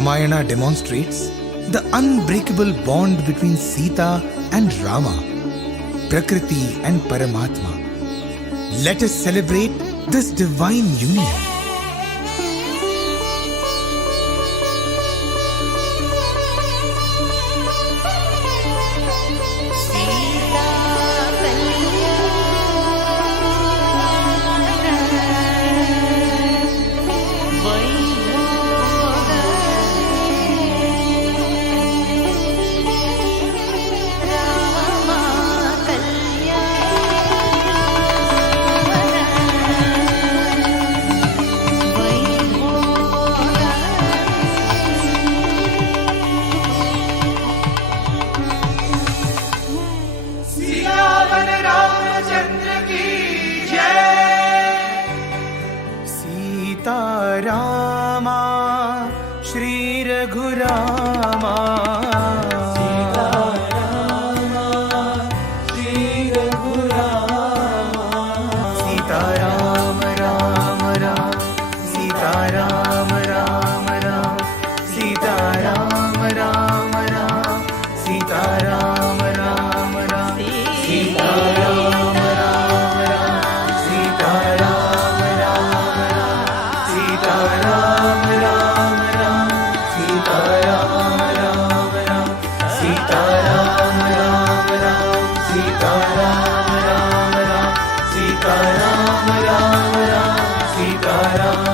Ramayana demonstrates the unbreakable bond between Sita and Rama, Prakriti and Paramatma. Let us celebrate this divine union. Sitarama Shri Raghurama Sitarama Shri Raghurama Sitaram Ram Ram Sitaram Ram Ram Sitaram Ram Ram Sitaram Ram Ram Sitaram Ram Ram Sitaram Ram Ram Sitaram Ram Ram Sitaram Ram Ram Sitaram Ram Ram Sitaram Ram Ram Sitaram Ram Ram Sitaram